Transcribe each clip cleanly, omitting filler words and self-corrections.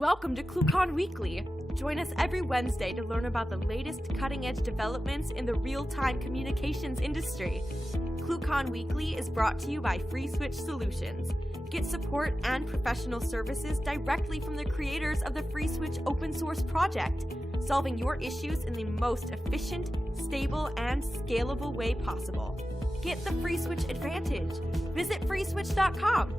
Welcome to ClueCon Weekly. Join us every Wednesday to learn about the latest cutting-edge developments in the real-time communications industry. ClueCon Weekly is brought to you by FreeSwitch Solutions. Get support and professional services directly from the creators of the FreeSwitch open source project, solving your issues in the most efficient, stable, and scalable way possible. Get the FreeSwitch advantage. Visit freeswitch.com.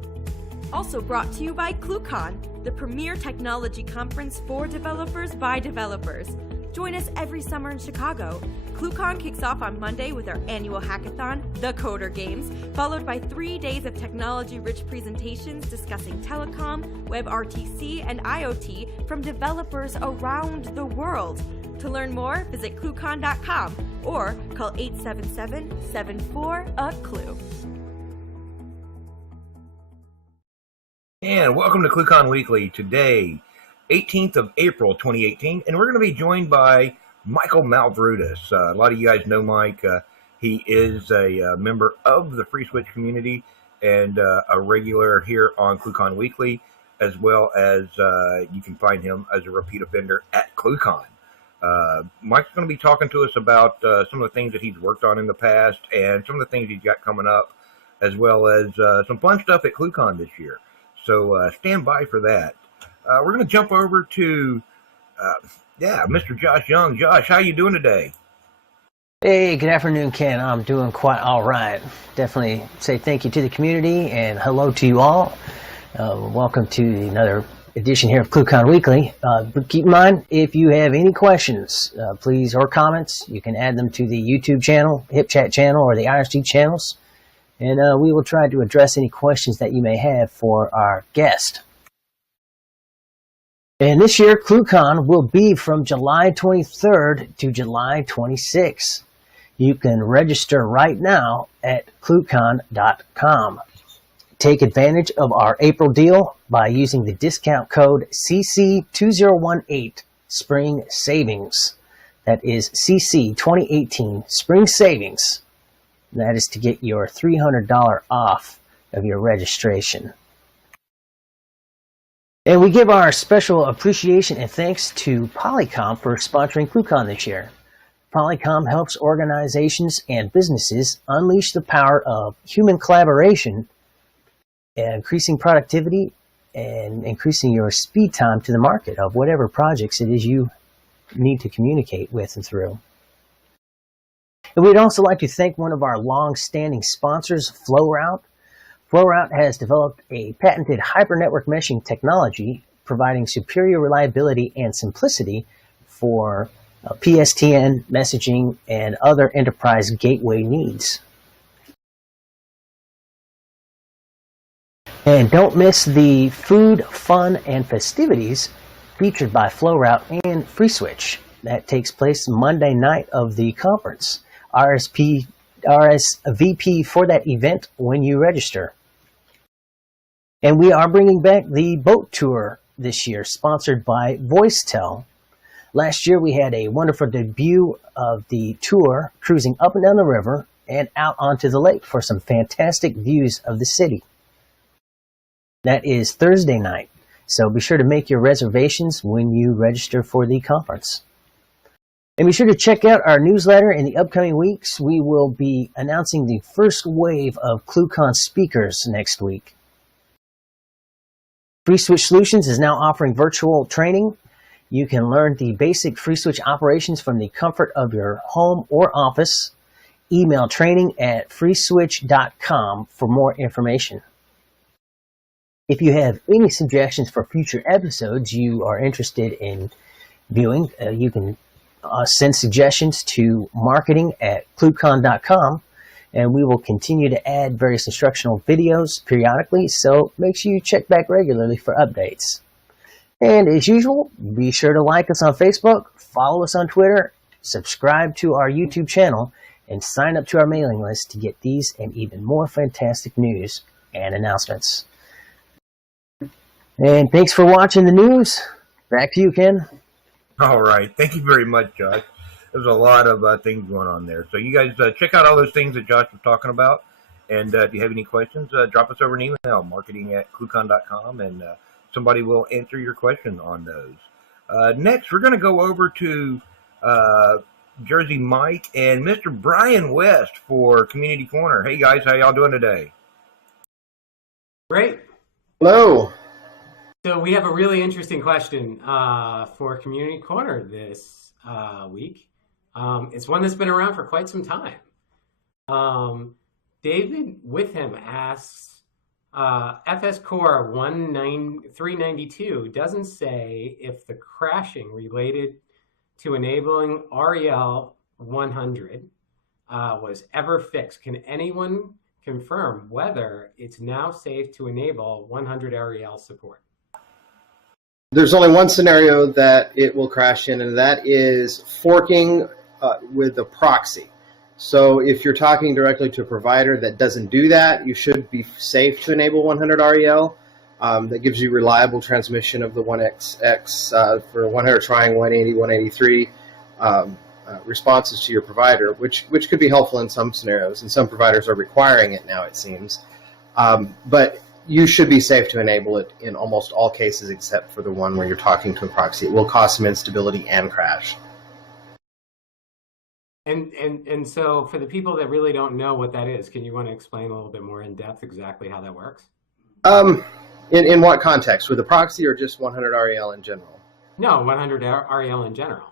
Also brought to you by ClueCon, the premier technology conference for developers by developers. Join us every summer in Chicago. ClueCon kicks off on Monday with our annual hackathon, The Coder Games, followed by 3 days of technology-rich presentations discussing telecom, WebRTC, and IoT from developers around the world. To learn more, visit ClueCon.com or call 877-74-CLUE. And welcome to ClueCon Weekly. Today, 18th of April, 2018, and we're going to be joined by Michael Mavroudis. A lot of you guys know Mike. He is a member of the FreeSwitch community and a regular here on ClueCon Weekly, as well as you can find him as a repeat offender at ClueCon. Mike's going to be talking to us about some of the things that he's worked on in the past and some of the things he's got coming up, as well as some fun stuff at ClueCon this year. So stand by for that. We're going to jump over to, Mr. Josh Young. Josh, how you doing today? Hey, good afternoon, Ken. I'm doing quite all right. Definitely say thank you to the community and hello to you all. Welcome to another edition here of ClueCon Weekly. But keep in mind, if you have any questions, please, or comments, you can add them to the YouTube channel, HipChat channel, or the IRC channels. And we will try to address any questions that you may have for our guest. And this year, ClueCon will be from July 23rd to July 26th. You can register right now at ClueCon.com. Take advantage of our April deal by using the discount code CC2018 Spring Savings. That is CC 2018 Spring Savings. That is to get your $300 off of your registration. And we give our special appreciation and thanks to Polycom for sponsoring ClueCon this year. Polycom helps organizations and businesses unleash the power of human collaboration, increasing productivity and increasing your speed time to the market of whatever projects it is you need to communicate with and through. And we'd also like to thank one of our long-standing sponsors, FlowRoute. FlowRoute has developed a patented hyper-network meshing technology, providing superior reliability and simplicity for PSTN, messaging, and other enterprise gateway needs. And don't miss the food, fun, and festivities featured by FlowRoute and FreeSwitch. That takes place Monday night of the conference. RSVP for that event when you register. And we are bringing back the boat tour this year, sponsored by VoiceTel. Last year we had a wonderful debut of the tour, cruising up and down the river and out onto the lake for some fantastic views of the city. That is Thursday night, so be sure to make your reservations when you register for the conference. And be sure to check out our newsletter in the upcoming weeks. We will be announcing the first wave of ClueCon speakers next week. FreeSwitch Solutions is now offering virtual training. You can learn the basic FreeSwitch operations from the comfort of your home or office. Email training@freeswitch.com for more information. If you have any suggestions for future episodes you are interested in viewing, you can send suggestions to marketing@ClueCon.com, and we will continue to add various instructional videos periodically, so make sure you check back regularly for updates. And as usual, be sure to like us on Facebook, follow us on Twitter, subscribe to our YouTube channel, and sign up to our mailing list to get these and even more fantastic news and announcements. And thanks for watching the news. Back to you, Ken. All right. Thank you very much, Josh. There's a lot of things going on there. So you guys check out all those things that Josh was talking about. And if you have any questions, drop us over an email, marketing@ClueCon.com, and somebody will answer your question on those. Next, we're going to go over to Jersey Mike and Mr. Brian West for Community Corner. Hey guys, how y'all doing today? Great. Hello. So we have a really interesting question for Community Corner this week. It's one that's been around for quite some time. David Witham asks, FS Core 19392 doesn't say if the crashing related to enabling REL 100 was ever fixed. Can anyone confirm whether it's now safe to enable 100 REL support? There's only one scenario that it will crash in, and that is forking with a proxy. So if you're talking directly to a provider that doesn't do that, you should be safe to enable 100 REL. That gives you reliable transmission of the 1XX for 100 trying 180, 183 responses to your provider, which could be helpful in some scenarios, and some providers are requiring it now, it seems. But you should be safe to enable it in almost all cases except for the one where you're talking to a proxy. It will cause some instability and crash. And so for the people that really don't know what that is, can you want to explain a little bit more in depth exactly how that works? In what context? With a proxy or just 100 REL in general? No, 100 REL in general.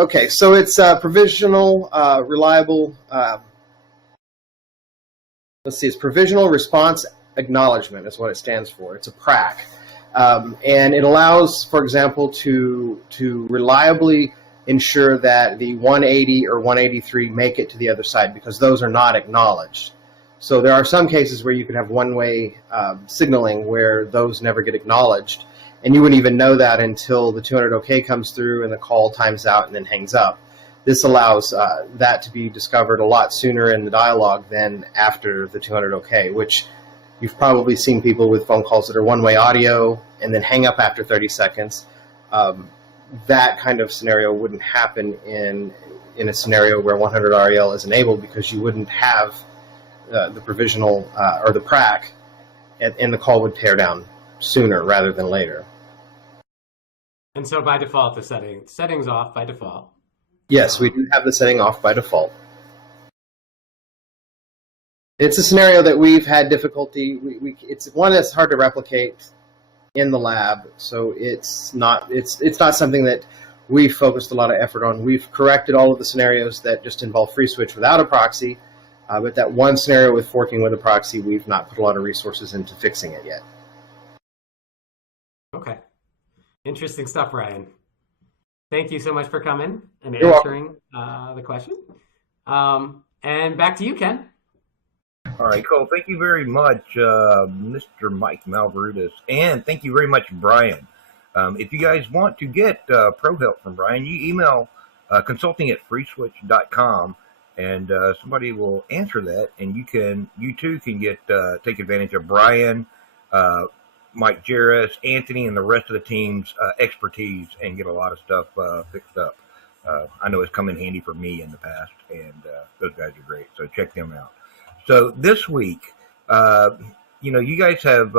Okay. So it's provisional, reliable. It's Provisional Response Acknowledgement is what it stands for. It's a PRAC, and it allows, for example, to reliably ensure that the 180 or 183 make it to the other side, because those are not acknowledged. So there are some cases where you could have one-way signaling where those never get acknowledged, and you wouldn't even know that until the 200 OK comes through and the call times out and then hangs up. This allows that to be discovered a lot sooner in the dialogue than after the 200 OK, which you've probably seen people with phone calls that are one-way audio and then hang up after 30 seconds. That kind of scenario wouldn't happen in a scenario where 100 REL is enabled, because you wouldn't have the provisional or the PRAC, and the call would tear down sooner rather than later. And so by default, the settings off by default. Yes, we do have the setting off by default. It's a scenario that we've had difficulty. It's one that's hard to replicate in the lab, so it's not something that we've focused a lot of effort on. We've corrected all of the scenarios that just involve free switch without a proxy, but that one scenario with forking with a proxy, we've not put a lot of resources into fixing it yet. Okay. Interesting stuff, Ryan. Thank you so much for coming and You're answering the question. And back to you, Ken. All right, cool. Thank you very much, Mr. Mike Mavroudis, and thank you very much, Brian. If you guys want to get pro help from Brian, you email consulting@freeswitch.com, and somebody will answer that, and you too can get take advantage of Brian, Mike Jarris, Anthony, and the rest of the team's expertise, and get a lot of stuff fixed up. I know it's come in handy for me in the past, and those guys are great. So check them out. So this week, you guys have,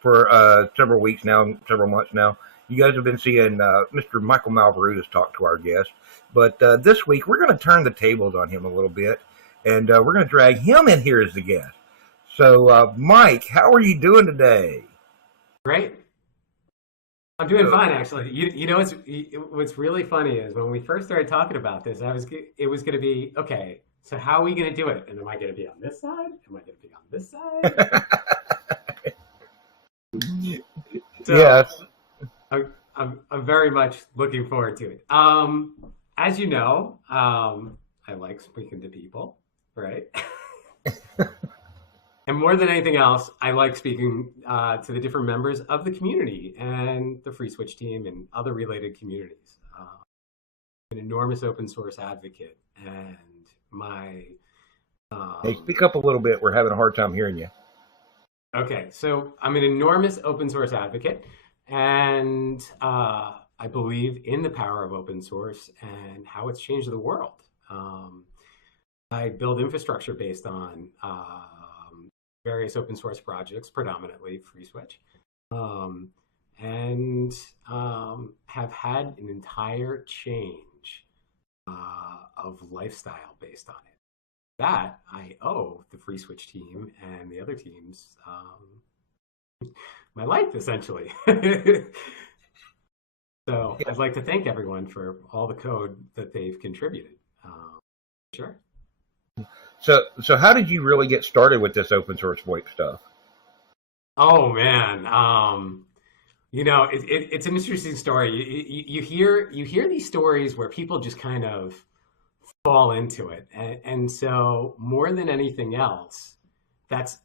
for several weeks now, several months now, you guys have been seeing Mr. Michael Mavroudis talk to our guest. But this week, we're going to turn the tables on him a little bit, and we're going to drag him in here as the guest. So, Mike, how are you doing today? Great. I'm doing fine, actually. You know, what's really funny is when we first started talking about this, it was going to be, okay, so how are we going to do it? And am I going to be on this side? Am I going to be on this side? So Yes. I'm very much looking forward to it. As you know, I like speaking to people, right? And more than anything else, I like speaking to the different members of the community and the Free Switch team and other related communities. I'm an enormous open source advocate, and my Hey, speak up a little bit. We're having a hard time hearing you. Okay, so I'm an enormous open source advocate, and I believe in the power of open source and how it's changed the world. I build infrastructure based on various open source projects, predominantly Free Switch. and have had an entire change of lifestyle based on it. That I owe the FreeSwitch team and the other teams my life, essentially. So I'd like to thank everyone for all the code that they've contributed. Sure. So how did you really get started with this open source VoIP stuff? Oh man, it's an interesting story. You hear these stories where people just kind of fall into it, and so more than anything else, that's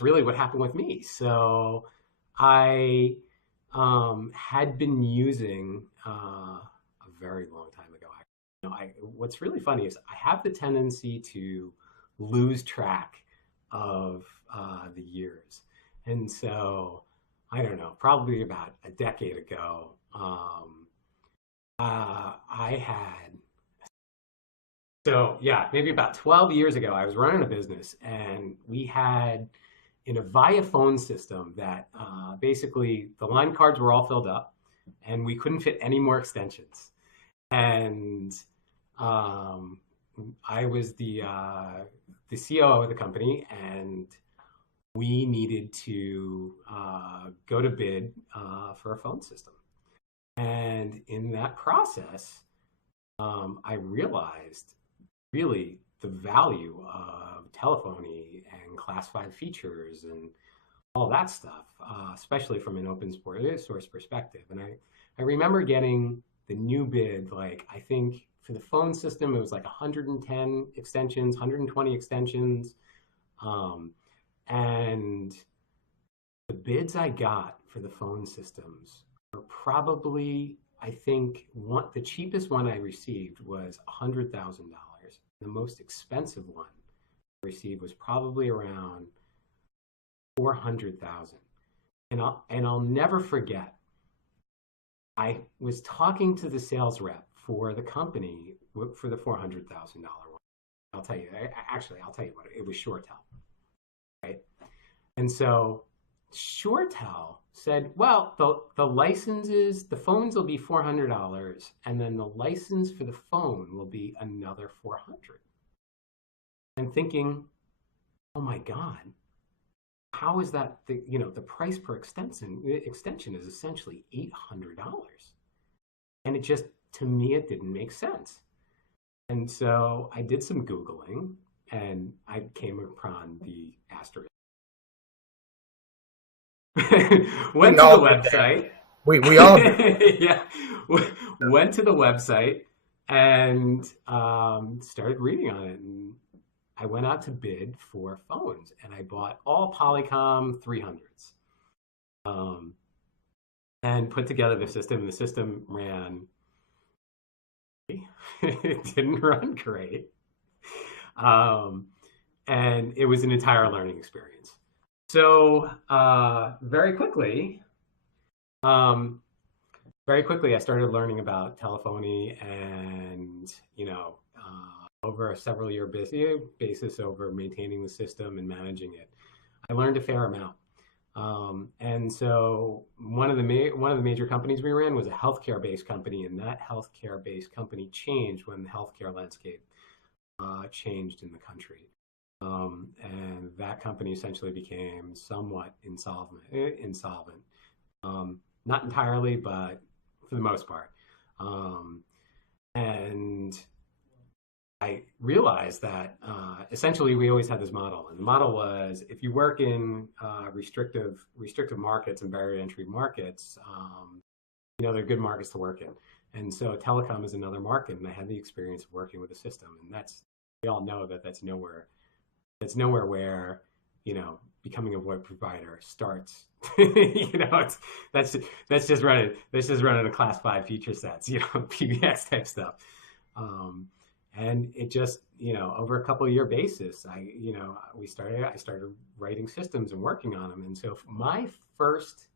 really what happened with me. So I had been using a very long time ago. What's really funny is I have the tendency to lose track of the years, and so I don't know, probably about a decade ago, maybe about 12 years ago, I was running a business, and we had in a via phone system that basically the line cards were all filled up, and we couldn't fit any more extensions. And I was the COO of the company, and we needed to go to bid for a phone system. And in that process, I realized really the value of telephony and classified features and all that stuff, especially from an open source perspective. And I remember getting the new bid, like I think for the phone system, it was like 110 extensions, 120 extensions. And the bids I got for the phone systems were probably, I think, the cheapest one I received was $100,000. The most expensive one I received was probably around $400,000. And I'll never forget, I was talking to the sales rep for the company for the $400,000 one. I'll tell you what, it was ShoreTel, right? And so ShoreTel said, well, the licenses, the phones will be $400, and then the license for the phone will be another $400. I'm thinking, oh my God, how is that? The price per extension is essentially $800, and it just, to me, it didn't make sense. And so I did some Googling, and I came upon the asterisk. Went to the website. We all yeah, went to the website and started reading on it. And I went out to bid for phones, and I bought all Polycom 300s, and put together the system. The system ran. It didn't run great, and it was an entire learning experience. So very quickly, I started learning about telephony, and over a several-year basis, over maintaining the system and managing it, I learned a fair amount. And so one of the major companies we ran was a healthcare-based company, and that healthcare-based company changed when the healthcare landscape changed in the country. And that company essentially became somewhat insolvent, not entirely, but for the most part. And I realized that essentially we always had this model, and the model was if you work in restrictive markets and barrier to entry markets, they're good markets to work in. And so telecom is another market, and I had the experience of working with a system, and we all know that's nowhere where becoming a VoIP provider starts. That's just running a class 5 feature sets, PBX type stuff. And it just, over a couple of year basis, I started writing systems and working on them. And so my first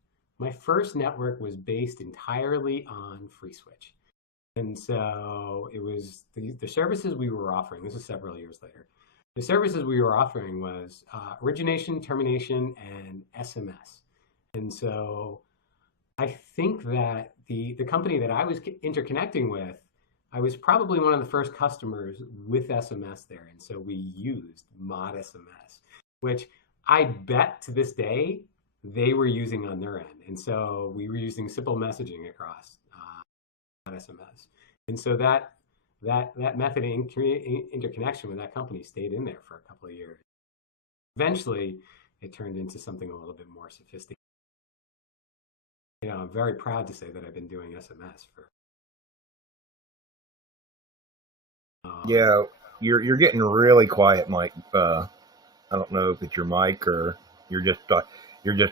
network was based entirely on FreeSwitch. And so it was the services we were offering. This is several years later. The services we were offering was origination, termination, and SMS. And so I think that the company that I was interconnecting with, I was probably one of the first customers with SMS there. And so we used mod SMS, which I bet to this day they were using on their end. And so we were using simple messaging across mod SMS. And so that method of interconnection with that company stayed in there for a couple of years. Eventually, it turned into something a little bit more sophisticated. I'm very proud to say that I've been doing SMS for. Yeah, you're getting really quiet, Mike. I don't know if it's your mic or you're just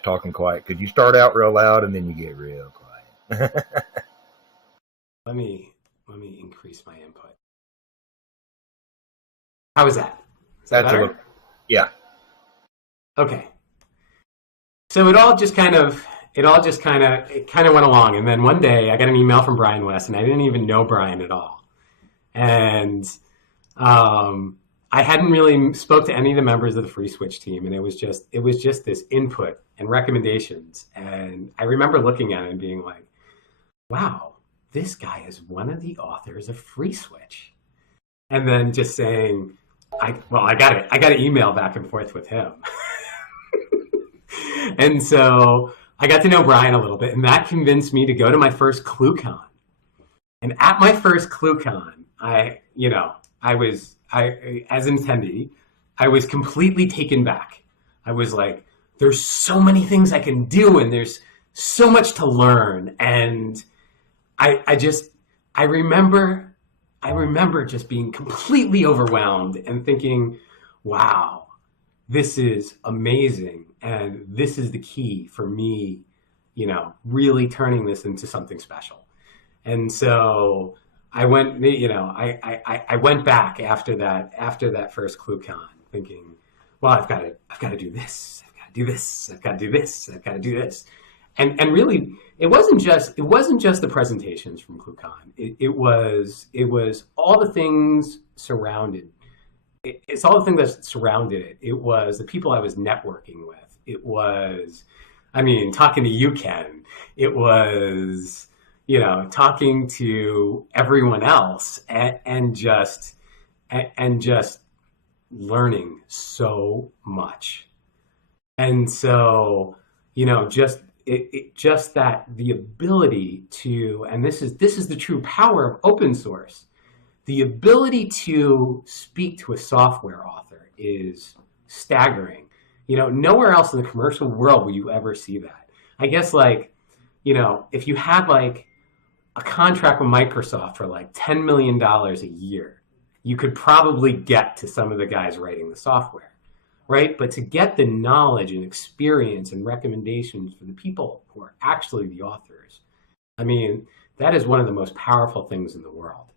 talking quiet, because you start out real loud and then you get real quiet. Let me increase my input. How is that? Is that better? Yeah. Okay. So it kind of went along, and then one day I got an email from Brian West, and I didn't even know Brian at all, and I hadn't really spoke to any of the members of the Free Switch team, and it was just this input and recommendations, and I remember looking at it and being like, "Wow, this guy is one of the authors of Free Switch," and then just saying, I got to email back and forth with him. And so I got to know Brian a little bit, and that convinced me to go to my first ClueCon. And at my first ClueCon, I as an attendee, I was completely taken back. I was like, there's so many things I can do, and there's so much to learn. And I remember just being completely overwhelmed and thinking, wow, this is amazing. And this is the key for me, really turning this into something special. And so I went, I went back after that first ClueCon thinking, well, I've got to do this. I've got to do this. I've got to do this. I've got to do this. And really, it wasn't just the presentations from ClueCon. It was all the things surrounded. It's all the things that surrounded it. It was the people I was networking with. It was, talking to you, Ken. It was, talking to everyone else and just learning so much. And so, just that the ability to, and this is the true power of open source, the ability to speak to a software author is staggering. Nowhere else in the commercial world will you ever see that. I guess if you had a contract with Microsoft for $10 million a year, you could probably get to some of the guys writing the software, right? But to get the knowledge and experience and recommendations for the people who are actually the authors, that is one of the most powerful things in the world.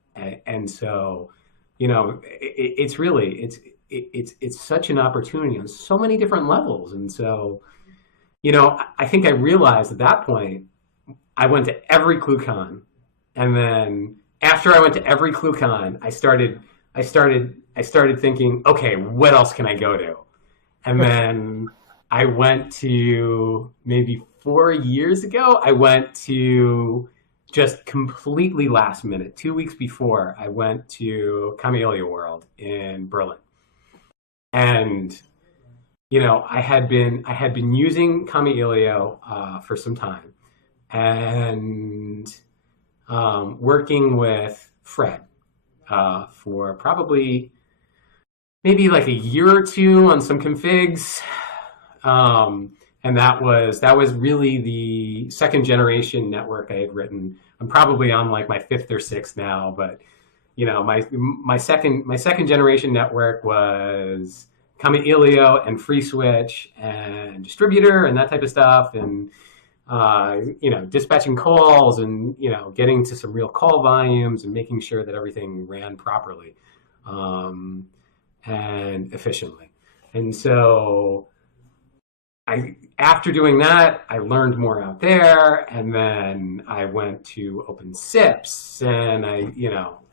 And so, it's really, it's such an opportunity on so many different levels. And so, I think I realized at that point, I went to every ClueCon. And then after I went to every ClueCon, I started thinking, okay, what else can I go to? And then I went to, maybe 4 years ago, I went to, just completely last minute, 2 weeks before, I went to Camellia World in Berlin. And, I had been using Camellia for some time, and working with Fred for probably maybe a year or two on some configs. And that was really the second generation network I had written. I'm probably on my fifth or sixth now, but my second generation network was Camellia and Free Switch and distributor and that type of stuff, and dispatching calls and getting to some real call volumes and making sure that everything ran properly and efficiently. And so after doing that, I learned more out there, and then I went to Open SIPs, and I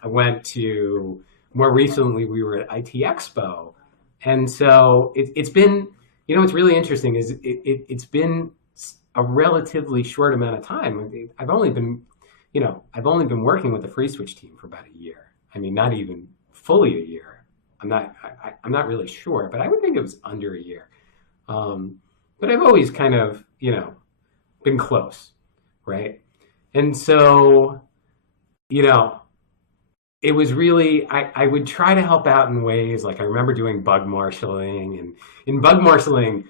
went to, more recently, we were at IT Expo. And so it's been, what's really interesting is it's been a relatively short amount of time. I've only been working with the free switch team for about a year. I mean, not even fully a year. I'm not really sure, but I would think it was under a year. But I've always kind of, been close, right? And so, it was really, I would try to help out in ways, like I remember doing bug marshalling, and in bug marshalling,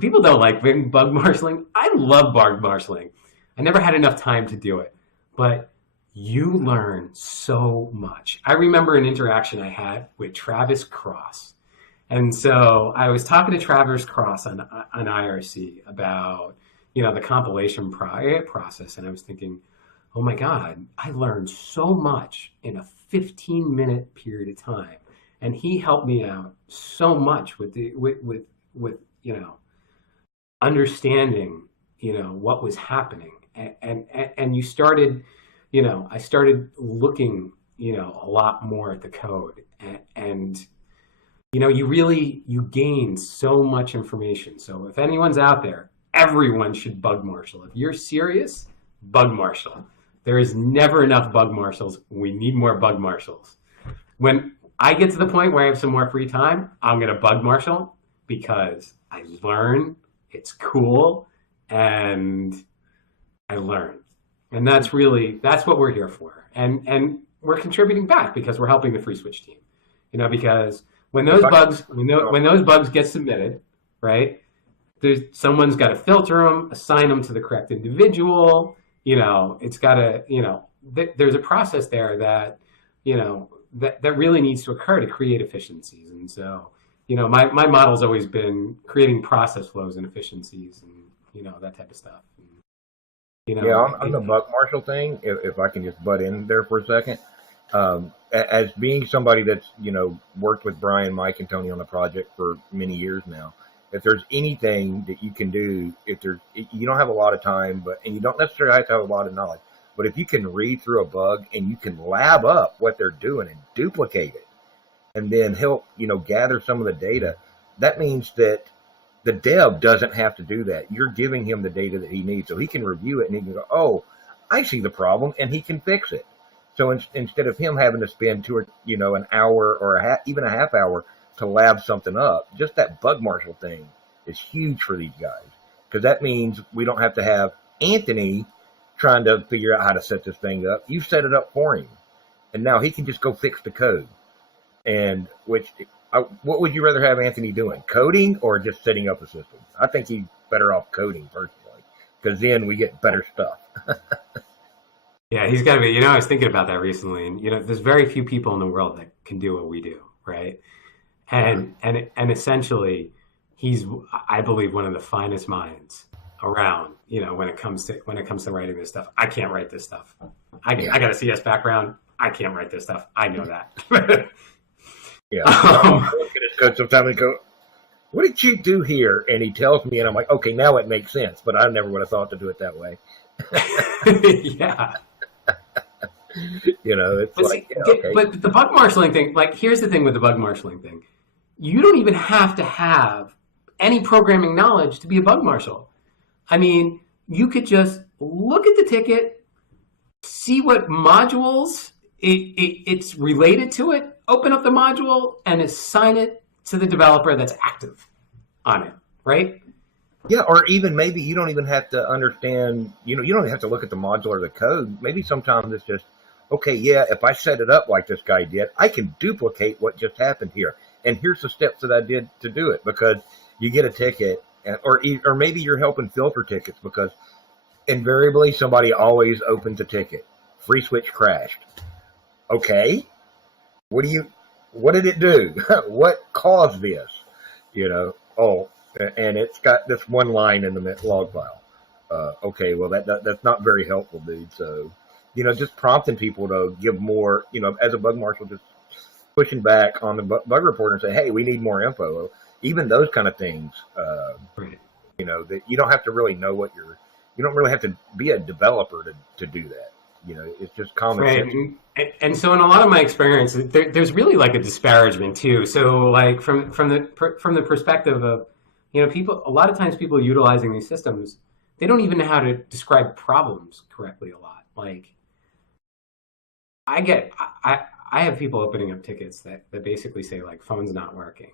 people don't like bug marshalling. I love bug marshalling. I never had enough time to do it, but you learn so much. I remember an interaction I had with Travis Cross. And so I was talking to Travis Cross on IRC about, the compilation process. And I was thinking, oh my God, I learned so much in a 15-minute period of time. And he helped me out so much with understanding, what was happening. And you started, I started looking, a lot more at the code, and you gain so much information. So if anyone's out there, everyone should bug marshal. If you're serious, bug marshal. There is never enough bug marshals. We need more bug marshals. When I get to the point where I have some more free time, I'm going to bug marshal because I learn, it's cool, and I learn. And that's what we're here for. And we're contributing back because we're helping the free switch team. Because when those bugs get submitted, right? Someone's got to filter them, assign them to the correct individual. It's got to, there's a process there that, that really needs to occur to create efficiencies. And so, my model's always been creating process flows and efficiencies and, that type of stuff. And, on the bug marshal thing, if I can just butt in there for a second, as being somebody that's, worked with Brian, Mike, and Tony on the project for many years now, if there's anything that you can do, you don't have a lot of time, and you don't necessarily have to have a lot of knowledge, but if you can read through a bug and you can lab up what they're doing and duplicate it, and then help, gather some of the data, that means that the dev doesn't have to do that. You're giving him the data that he needs, so he can review it and he can go, oh, I see the problem, and he can fix it. So instead of him having to spend an hour or even a half hour to lab something up, just that bug marshal thing is huge for these guys, because that means we don't have to have Anthony trying to figure out how to set this thing up. You set it up for him, and now he can just go fix the code. And what would you rather have Anthony doing, coding or just setting up a system? I think he's better off coding personally, because then we get better stuff. Yeah, he's got to be. I was thinking about that recently, and there's very few people in the world that can do what we do, right? And essentially, he's, I believe, one of the finest minds around. When it comes to writing this stuff. I can't write this stuff. I got a CS background. I can't write this stuff. I know that. Yeah. I look at his code sometimes and go, "What did you do here?" And he tells me, and I'm like, "Okay, now it makes sense." But I never would have thought to do it that way. Yeah. It's but like, okay. But the bug marshalling thing, like, here's the thing with the bug marshalling thing. You don't even have to have any programming knowledge to be a bug marshal. I mean, you could just look at the ticket, see what modules it's related to it, open up the module, and assign it to the developer that's active on it, right? Yeah, or even maybe you don't even have to understand, you don't even have to look at the module or the code. Maybe sometimes it's just, okay, yeah, if I set it up like this guy did, I can duplicate what just happened here. And here's the steps that I did to do it, because you get a ticket, or maybe you're helping filter tickets, because invariably somebody always opens a ticket. Free switch crashed. Okay, what did it do? What caused this? And it's got this one line in the log file. Okay, well that's not very helpful, dude. So, just prompting people to give more, as a bug marshal, just pushing back on the bug reporter and say, hey, we need more info. Even those kind of things, Right. That you don't have to really know you don't really have to be a developer to do that. It's just common sense. And so in a lot of my experience, there's really like a disparagement too. So like from the perspective of, a lot of times people utilizing these systems, they don't even know how to describe problems correctly a lot. Like I have people opening up tickets that basically say like phone's not working.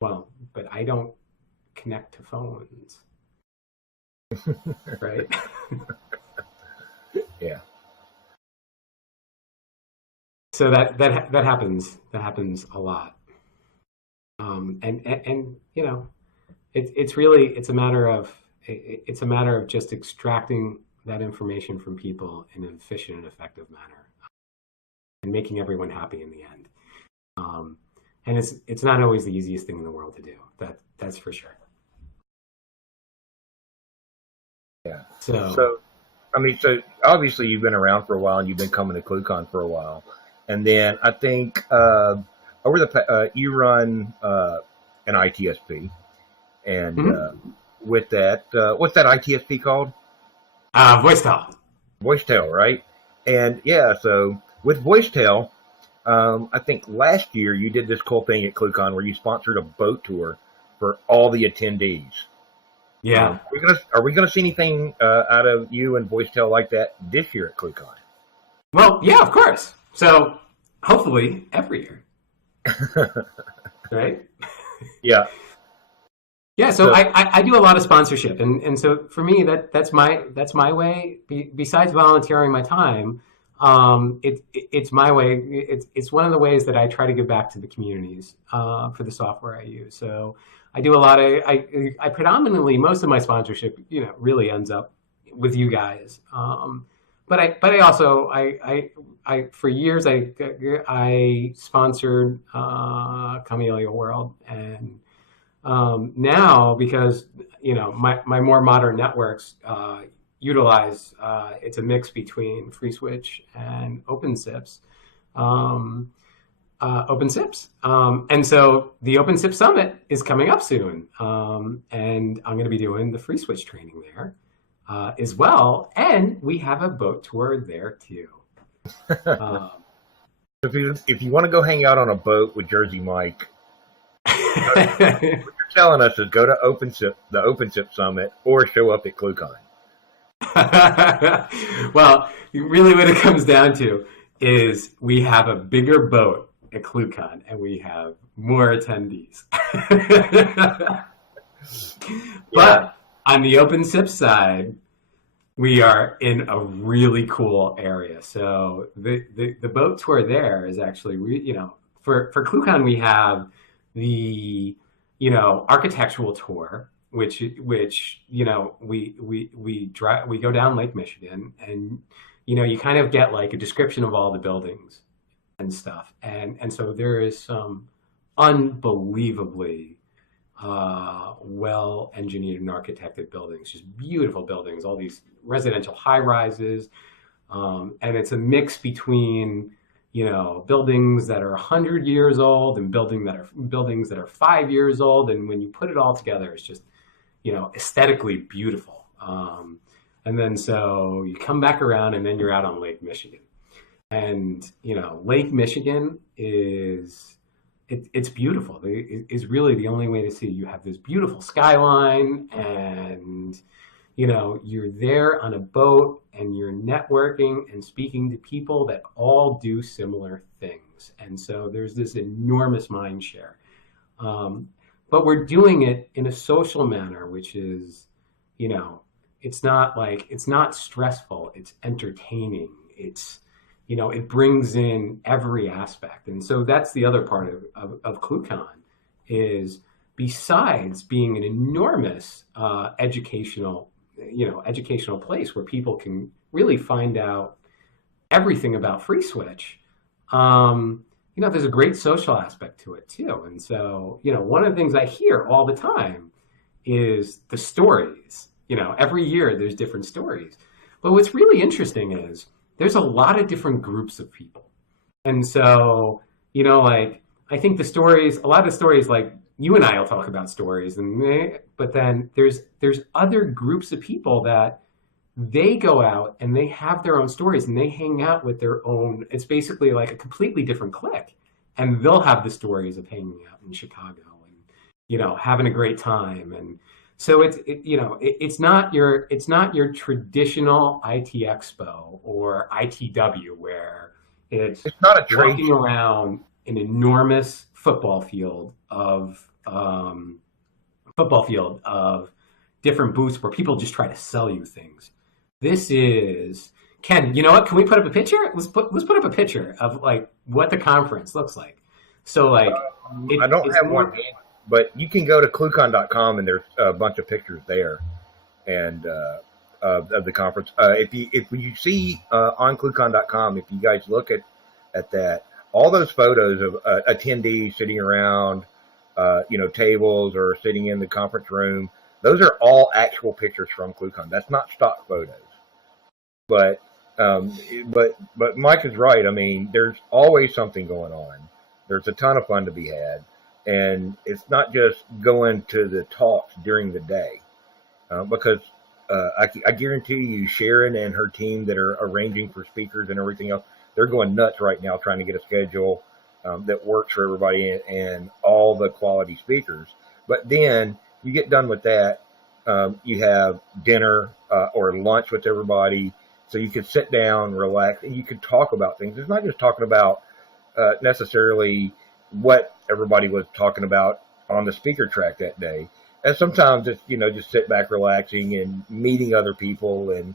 Well, but I don't connect to phones. Right? Yeah. So that happens a lot. And you know, it's a matter of just extracting that information from people in an efficient and effective manner, and making everyone happy in the end. And it's not always the easiest thing in the world to do. That's for sure. Yeah. So I mean, so obviously you've been around for a while and you've been coming to ClueCon for a while. And then I think you run an ITSP, and with that, what's that ITSP called? VoiceTel. VoiceTel, right? And yeah, so with VoiceTel, I think last year you did this cool thing at ClueCon where you sponsored a boat tour for all the attendees. Yeah. Are we gonna see anything out of you and VoiceTel like that this year at ClueCon? Well, yeah, of course. So hopefully every year. Right? Yeah. Yeah, so I do a lot of sponsorship, and so for me that's my way. Besides volunteering my time, it's my way. It's one of the ways that I try to give back to the communities for the software I use. So I do a lot of I predominantly, most of my sponsorship, you know, really ends up with you guys. But I also for years I sponsored Camellia World, and now, because you know my more modern networks utilize it's a mix between FreeSwitch and OpenSIPs, and so the OpenSIP Summit is coming up soon, and I'm going to be doing the FreeSwitch training there as well, and we have a boat tour there too. If you want to go hang out on a boat with Jersey Mike, what you're telling us is go to the OpenSIP Summit, or show up at ClueCon. Well, really what it comes down to is we have a bigger boat at ClueCon and we have more attendees. But on the OpenSIP side, we are in a really cool area. So the boat tour there is actually, you know, for ClueCon we have the, you know, architectural tour, which you know we go down Lake Michigan, and you know you kind of get like a description of all the buildings and stuff, and so there is some unbelievably well engineered and architected buildings, just beautiful buildings, all these residential high rises, and it's a mix between, you know, buildings that are 100 years old and buildings that are 5 years old, and when you put it all together, it's just, you know, aesthetically beautiful. And then so you come back around, and then you're out on Lake Michigan, and you know, Lake Michigan it's beautiful. It is really the only way to see. You have this beautiful skyline, and you know, you're there on a boat and you're networking and speaking to people that all do similar things. And so there's this enormous mind share. But we're doing it in a social manner, which is, you know, it's not stressful, it's entertaining. It's, you know, it brings in every aspect. And so that's the other part of ClueCon, is besides being an enormous educational place where people can really find out everything about FreeSwitch, you know, there's a great social aspect to it too. And so, you know, one of the things I hear all the time is the stories. You know, every year there's different stories. But what's really interesting is there's a lot of different groups of people. And so, you know, like, I think a lot of the stories, like, you and I will talk about stories, but then there's other groups of people that they go out and they have their own stories and they hang out with their own. It's basically like a completely different clique, and they'll have the stories of hanging out in Chicago and, you know, having a great time. And So it's not your traditional IT Expo or ITW where it's It's not a trade walking show. around an enormous football field of different booths where people just try to sell you things. This is Ken. You know what? Can we put up a picture? Let's put up a picture of like what the conference looks like. So like I don't it's have more, one, but you can go to ClueCon.com and there's a bunch of pictures there, and of the conference. If you see on ClueCon.com, if you guys look at that, all those photos of attendees sitting around, tables or sitting in the conference room, those are all actual pictures from ClueCon. That's not stock photos. But but Mike is right. I mean, there's always something going on. There's a ton of fun to be had, and it's not just going to the talks during the day, because I guarantee you, Sharon and her team that are arranging for speakers and everything else, they're going nuts right now trying to get a schedule that works for everybody and all the quality speakers. But then you get done with that, you have dinner or lunch with everybody, so you could sit down, relax, and you could talk about things. It's not just talking about necessarily what everybody was talking about on the speaker track that day. And sometimes it's, just sit back relaxing and meeting other people and,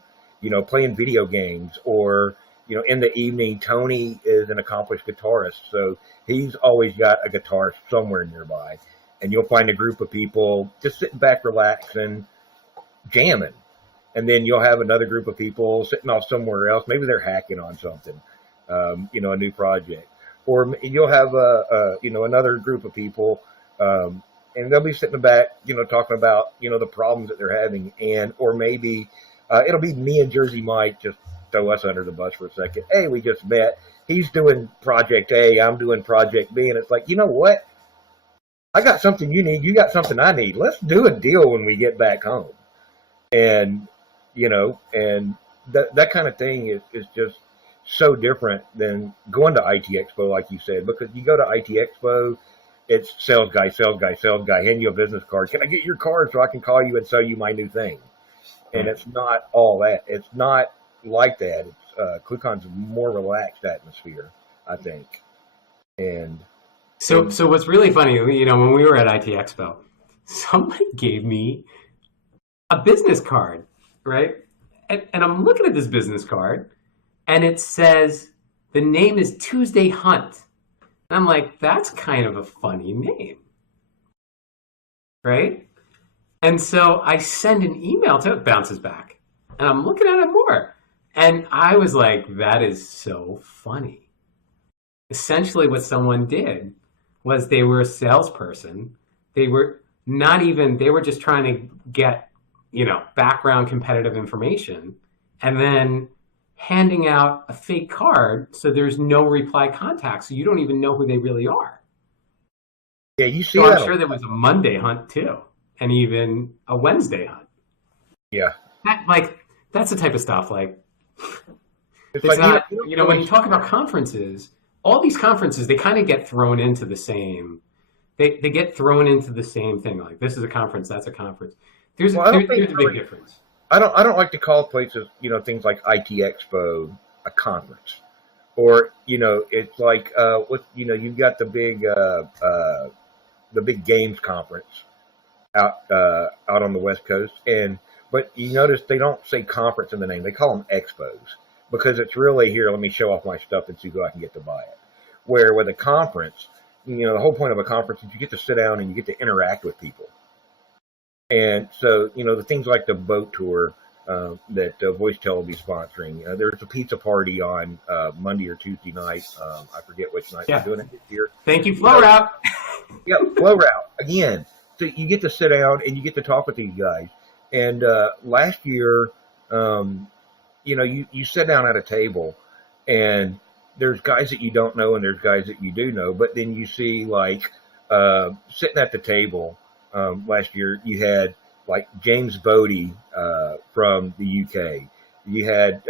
playing video games. Or, in the evening, Tony is an accomplished guitarist, so he's always got a guitar somewhere nearby. And you'll find a group of people just sitting back, relaxing, jamming. And then you'll have another group of people sitting off somewhere else. Maybe they're hacking on something, a new project. Or you'll have another group of people, and they'll be sitting back, talking about, the problems that they're having. Or maybe it'll be me and Jersey Mike, just throw us under the bus for a second. Hey, we just met. He's doing project A, I'm doing project B. And it's like, you know what? I got something you need. You got something I need. Let's do a deal when we get back home. And, and that kind of thing is just so different than going to IT Expo, like you said, because you go to IT Expo, it's sales guy, hand you a business card. Can I get your card so I can call you and sell you my new thing? And it's not all that. It's not like that. It's ClueCon's a more relaxed atmosphere, I think. And so what's really funny, when we were at IT Expo, somebody gave me a business card, right? And I'm looking at this business card, and it says the name is Tuesday Hunt. And I'm like, that's kind of a funny name, right? And so I send an email to it, bounces back. And I'm looking at it more. And I was like, that is so funny. Essentially what someone did was they were a salesperson. They were just trying to get, background competitive information, and then handing out a fake card so there's no reply contact, so you don't even know who they really are. Yeah, you see so that. I'm sure there was a Monday hunt too, and even a Wednesday hunt. Yeah. That's the type of stuff, it's like, not, when you talk about conferences, all these conferences, they kind of get thrown into the same, they get thrown into the same thing. Like, this is a conference, that's a conference. There's a big difference. I don't like to call places, things like IT Expo a conference, or it's like you've got the big games conference out on the West Coast, but you notice they don't say conference in the name; they call them expos, because it's really, here, let me show off my stuff and see who I can get to buy it. Where with a conference, the whole point of a conference is you get to sit down and you get to interact with people. And so, the things like the boat tour that Voicetel will be sponsoring. There's a pizza party on Monday or Tuesday night. I forget which night we're doing it this year. Thank you, Flow Route. Yeah, Flow Route. Again, so you get to sit down and you get to talk with these guys. And last year, you sit down at a table, and there's guys that you don't know and there's guys that you do know. But then you see, sitting at the table, last year, you had James Bodie from the UK. You had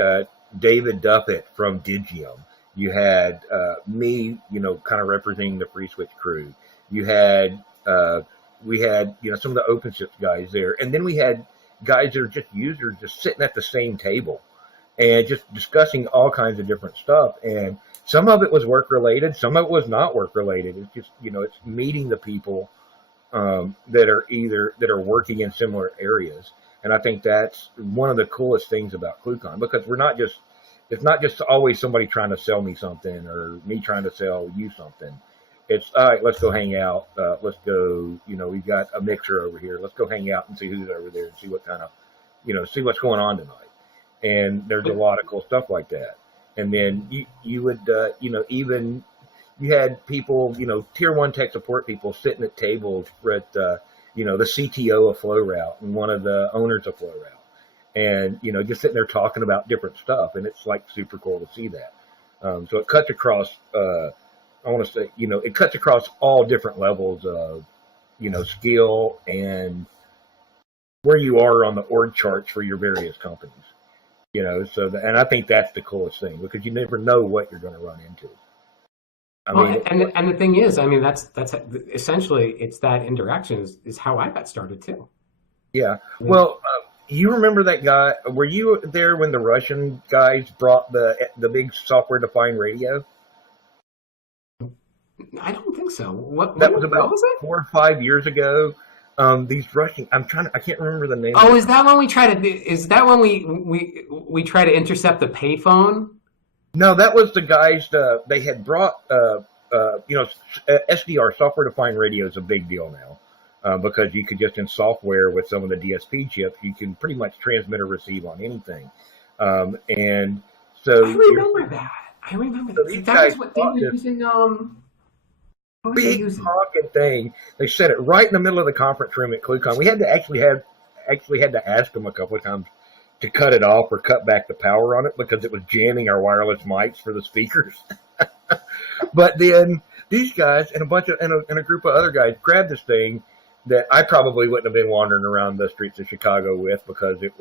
David Duppett from Digium. You had me, kind of representing the Free Switch crew. You had we had, some of the OpenShift guys there. And then we had guys that are just users just sitting at the same table and just discussing all kinds of different stuff. And some of it was work related, some of it was not work related. It's just, it's meeting the people that are working in similar areas. And I think that's one of the coolest things about ClueCon, because it's not just always somebody trying to sell me something or me trying to sell you something. It's, all right, let's go hang out. Let's go, we've got a mixer over here. Let's go hang out and see who's over there and see what kind of, see what's going on tonight. And there's a lot of cool stuff like that. And then you would, even you had people, tier 1 tech support people sitting at tables at, the CTO of FlowRoute and one of the owners of FlowRoute. And, just sitting there talking about different stuff. And it's like super cool to see that. So it cuts across, I want to say, it cuts across all different levels of, skill and where you are on the org charts for your various companies. And I think that's the coolest thing, because you never know what you're going to run into. And the thing is, that's essentially, it's that interaction is how I got started too. Yeah. Well, you remember that guy? Were you there when the Russian guys brought the big software-defined radio? I don't think so. What was about was it? 4 or 5 years ago. These Russian, I can't remember the name. Oh, is that when we try to intercept the payphone? No, that was the guys. They had brought, SDR, software-defined radio, is a big deal now, because you could just in software with some of the DSP chips, you can pretty much transmit or receive on anything. And so I remember that. So that was what they were using. Big talking thing. They set it right in the middle of the conference room at ClueCon. We had to actually had to ask them a couple of times to cut it off or cut back the power on it, because it was jamming our wireless mics for the speakers. But then these guys and a group of other guys grabbed this thing that I probably wouldn't have been wandering around the streets of Chicago with, because it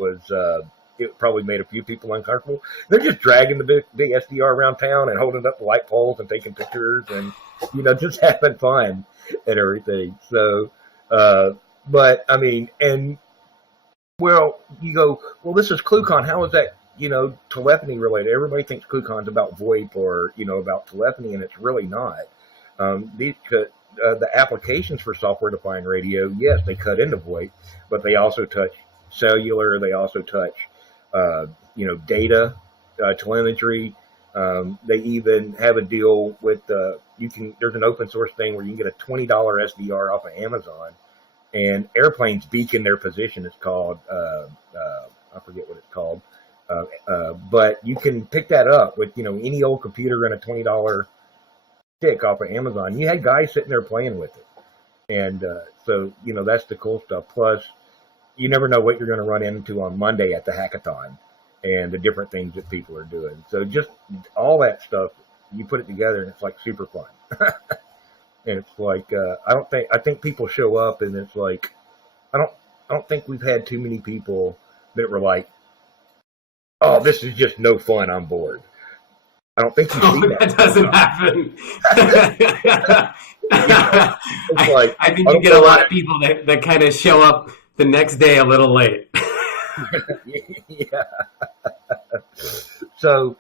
probably made a few people uncomfortable. They're just dragging the big SDR around town and holding up the light poles and taking pictures and, just having fun and everything. So, but I mean, and well, you go, well, this is ClueCon. How is that, telephony related? Everybody thinks ClueCon's about VoIP or, about telephony, and it's really not. The applications for software-defined radio, yes, they cut into VoIP, but they also touch cellular. They also touch, data, telemetry. They even have a deal with there's an open source thing where you can get a $20 SDR off of Amazon, and airplanes beacon their position. It's called, I forget what it's called. But you can pick that up with, any old computer and a $20 stick off of Amazon. You had guys sitting there playing with it. And, so, that's the cool stuff. Plus, you never know what you're going to run into on Monday at the hackathon and the different things that people are doing. So just all that stuff, you put it together and it's like super fun. And it's like, I think people show up and it's like, I don't think we've had too many people that were like, oh, this is just no fun, I'm bored. I don't think you see that. That doesn't happen. I think you get a lot of people that kind of show up the next day a little late. Yeah. So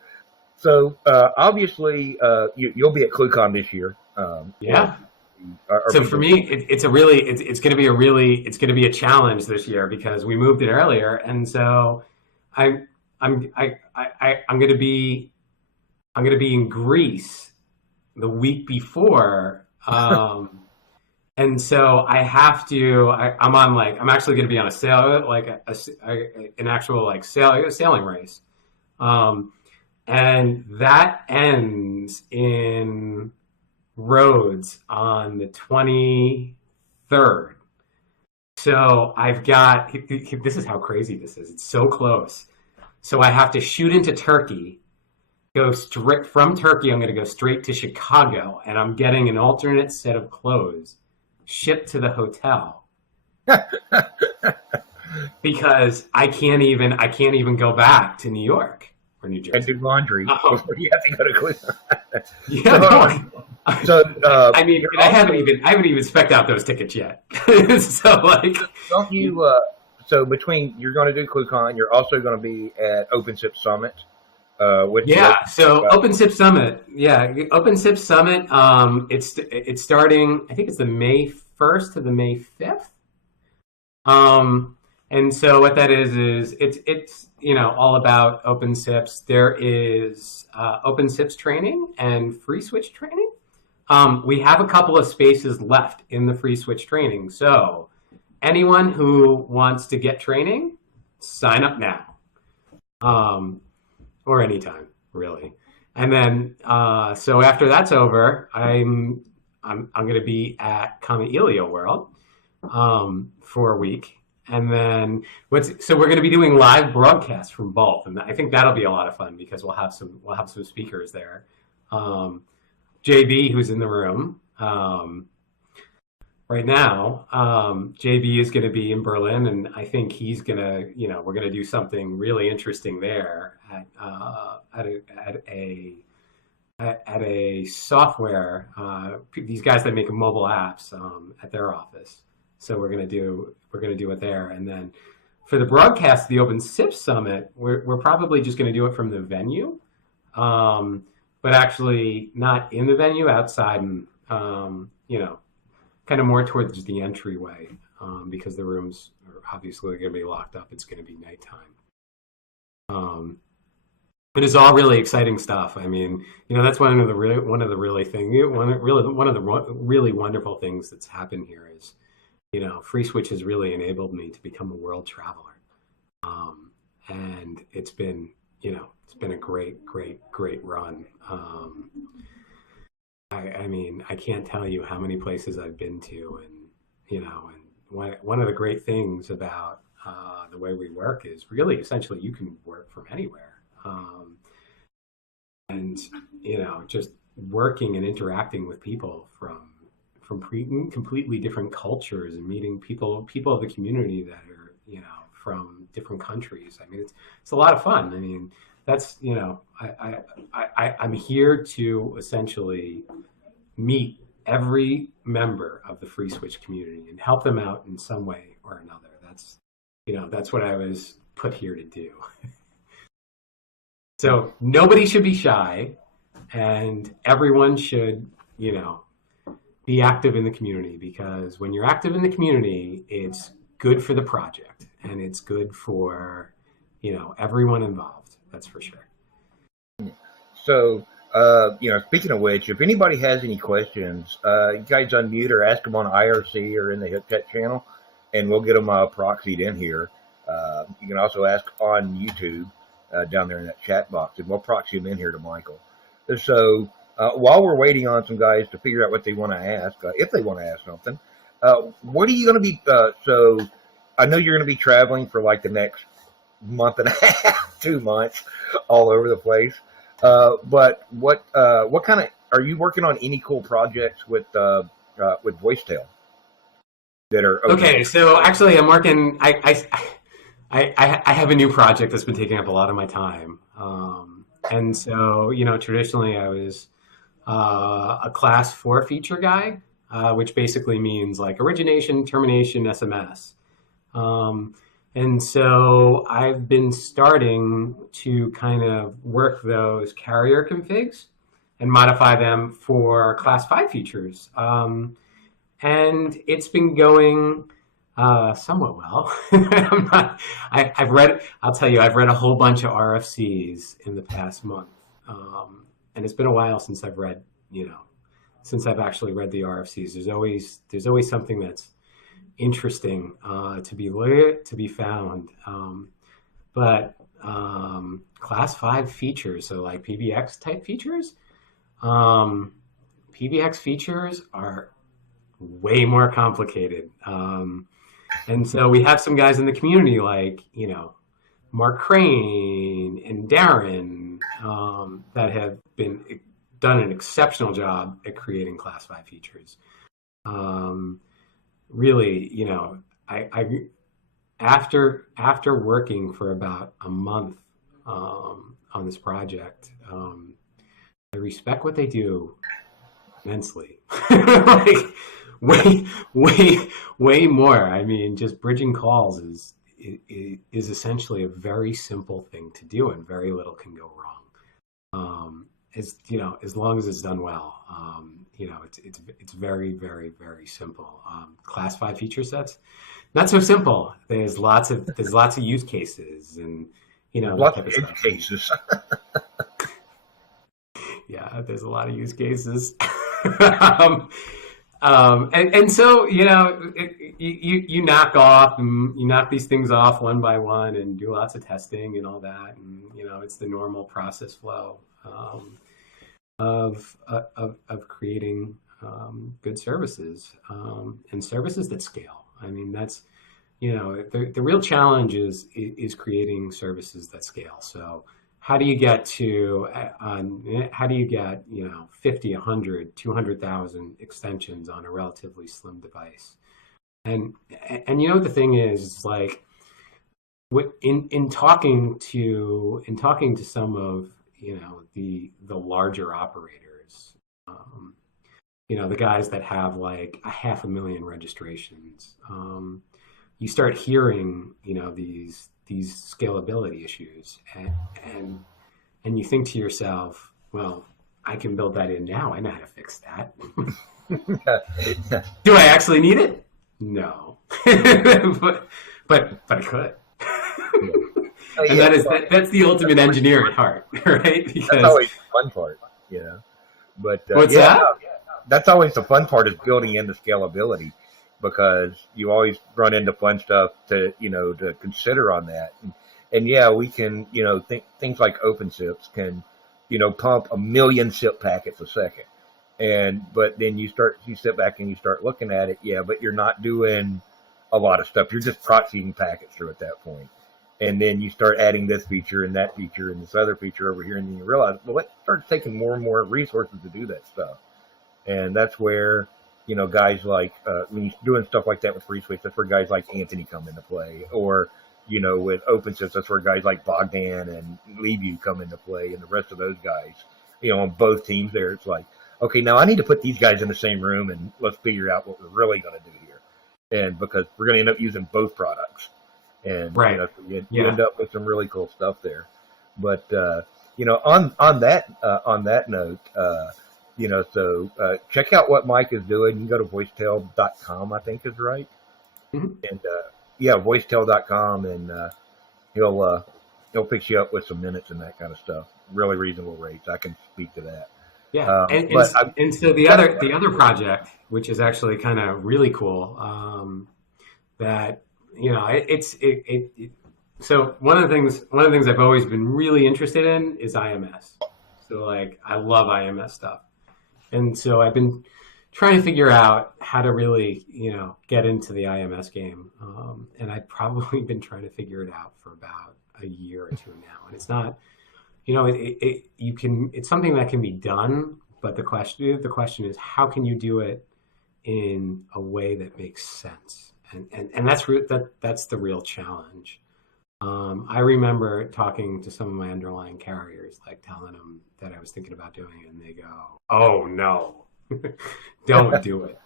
obviously, you'll be at ClueCon this year. Yeah. So for me, it's going to be a challenge this year, because we moved it earlier, and so I'm going to be in Greece the week before, and so I have to. I'm actually going to be on a sail, like an actual like sailing race, and that ends in Rhodes on the 23rd. So I've got. This is how crazy this is. It's so close. So I have to shoot into Turkey. Go straight from Turkey. I'm going to go straight to Chicago, and I'm getting an alternate set of clothes shipped to the hotel because I can't even go back to New York or New Jersey and do laundry before you have to go to ClueCon. Yeah, So I mean, you're and I also- haven't even spec'd out those tickets yet. So like, don't you? So between you're going to do ClueCon, you're also going to be at OpenSIP Summit. Which yeah. So OpenSIP Summit, OpenSIP Summit. It's starting. I think it's the May 1st to the May 5th. And so what that is it's all about OpenSIPs. There is OpenSIPs training and free switch training. We have a couple of spaces left in the free switch training. So anyone who wants to get training, sign up now. Or anytime, really. And then so after that's over, I'm going to be at Elio World for a week. And then so we're going to be doing live broadcasts from both, and I think that'll be a lot of fun because we'll have some speakers there. JB, who's in the room right now, JB is going to be in Berlin, and I think he's going to, we're going to do something really interesting there at a software. These guys that make mobile apps at their office. So we're going to do it there, and then for the broadcast of the OpenSIP Summit, we're probably just going to do it from the venue, but actually not in the venue, outside, and kind of more towards the entryway, because the rooms are obviously going to be locked up. It's going to be nighttime. But it's all really exciting stuff. I mean, that's one of the really wonderful things that's happened here is, Free Switch has really enabled me to become a world traveler. And it's been a great run. I mean, I can't tell you how many places I've been to, and one of the great things about the way we work is really essentially you can work from anywhere, and just working and interacting with people from completely different cultures and meeting people of the community that are from different countries. I mean, it's a lot of fun. I mean, that's I'm here to essentially meet every member of the Free Switch community and help them out in some way or another. That's what I was put here to do. So nobody should be shy, and everyone should be active in the community, because when you're active in the community, it's good for the project and it's good for everyone involved. That's for sure. So, speaking of which, if anybody has any questions, you guys unmute or ask them on IRC or in the HipChat channel, and we'll get them proxied in here. You can also ask on YouTube down there in that chat box, and we'll proxy them in here to Michael. So, while we're waiting on some guys to figure out what they want to ask, if they want to ask something, what are you going to be? So, I know you're going to be traveling for like the next month and a half, 2 months, all over the place. But what kind of, are you working on any cool projects with VoiceTail that are okay? So actually, I'm working. I have a new project that's been taking up a lot of my time, and so traditionally I was a class 4 feature guy, which basically means like origination, termination, SMS. And so I've been starting to kind of work those carrier configs and modify them for class 5 features. And it's been going somewhat well. I've read a whole bunch of RFCs in the past month. And it's been a while since I've read, since I've actually read the RFCs. There's always something that's interesting to be found, but class 5 features, so like PBX type features, PBX features are way more complicated, and so we have some guys in the community like Mark Crane and Darren that have done an exceptional job at creating class 5 features. Really, I after working for about a month on this project, I respect what they do immensely. Like way more. I mean, just bridging calls is essentially a very simple thing to do, and very little can go wrong. As long as it's done well. It's very, very, very simple. Class 5 feature sets, not so simple. There's lots of use cases, and lots of edge cases. Yeah, there's a lot of use cases. And so you knock these things off one by one and do lots of testing and all that, and it's the normal process flow of creating good services, and services that scale. I mean, that's the real challenge is creating services that scale. So how do you get 50, 100, 200,000 extensions on a relatively slim device? And the thing is, like, in talking to some of the larger operators, the guys that have like 500,000 registrations, you start hearing these scalability issues, and you think to yourself, well, I can build that in now. I know how to fix that. Do I actually need it? No, but I could. And that's the ultimate engineering part, right? Because that's always the fun part, But what's that? That's always the fun part, is building into scalability, because you always run into fun stuff to consider on that. And we can things like OpenSIPs can pump 1 million SIP packets a second, but then you sit back and you start looking at it, but you're not doing a lot of stuff. You're just proxying packets through at that point. And then you start adding this feature and that feature and this other feature over here, and then you realize, well, it starts taking more and more resources to do that stuff. And that's where guys like when you're doing stuff like that with FreeSwitch, that's where guys like Anthony come into play. Or with OpenShift, that's where guys like Bogdan and LeView come into play, and the rest of those guys, on both teams there. It's like, okay, now I need to put these guys in the same room, and let's figure out what we're really going to do here. And because we're going to end up using both products. And right. You end up with some really cool stuff there. But on that note, so check out what Mike is doing. You can go to voicetail.com, I think is right. Mm-hmm. And voicetail.com, and he'll fix you up with some minutes and that kind of stuff. Really reasonable rates. I can speak to that. Yeah, and so the other project, which is actually kind of really cool, that so one of the things I've always been really interested in is IMS. So like, I love IMS stuff, and so I've been trying to figure out how to really get into the IMS game, and I've probably been trying to figure it out for about a year or two now, and it's not. It's something that can be done, but the question is, how can you do it in a way that makes sense? And that's the real challenge. I remember talking to some of my underlying carriers, like telling them that I was thinking about doing it, and they go, "Oh no, don't do it."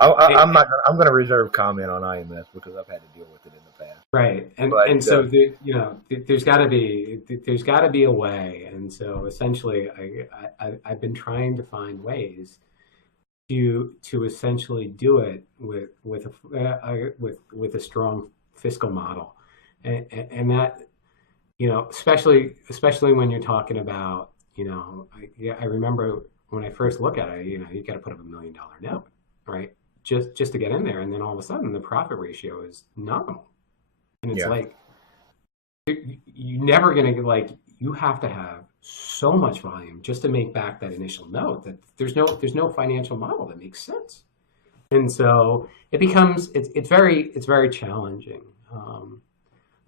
I'm going to reserve comment on IMS because I've had to deal with it in the past. Right, so there's got to be a way, and so essentially, I've been trying to find ways to essentially do it with a strong fiscal model, and that especially when you're talking about I remember when I first look at it, you got to put up $1 million note, right? Just to get in there, and then all of a sudden the profit ratio is nominal, and it's like you're never gonna you have to have so much volume just to make back that initial note that there's no financial model that makes sense, and so it's very challenging.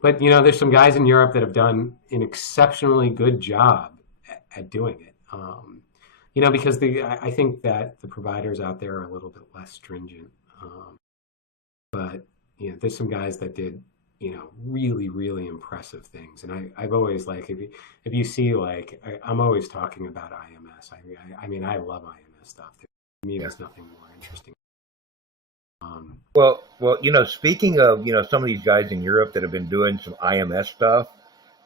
But there's some guys in Europe that have done an exceptionally good job at doing it. Because I think that the providers out there are a little bit less stringent. But there's some guys that did really, really impressive things. And I've always if you see I'm always talking about IMS. I mean, I love IMS stuff. To me, there's nothing more interesting. Well, speaking of, some of these guys in Europe that have been doing some IMS stuff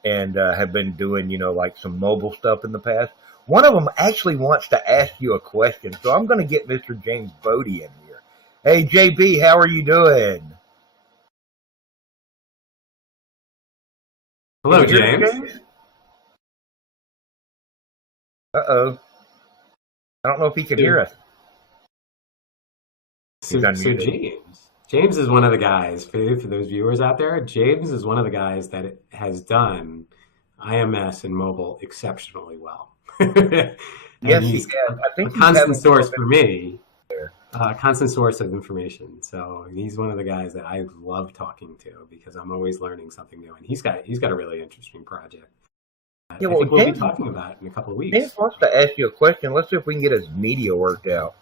and have been doing, like some mobile stuff in the past, one of them actually wants to ask you a question. So I'm going to get Mr. James Bodie in here. Hey, JB, how are you doing? Hello, James. Uh-oh. I don't know if he can hear us. So James is one of the guys, for those viewers out there, James is one of the guys that has done IMS and mobile exceptionally well. Yes, he has. I think a constant source for me, constant source of information. So he's one of the guys that I love talking to because I'm always learning something new. And he's got a really interesting project. Yeah, I think we'll be talking about it in a couple of weeks. James wants to ask you a question. Let's see if we can get his media worked out.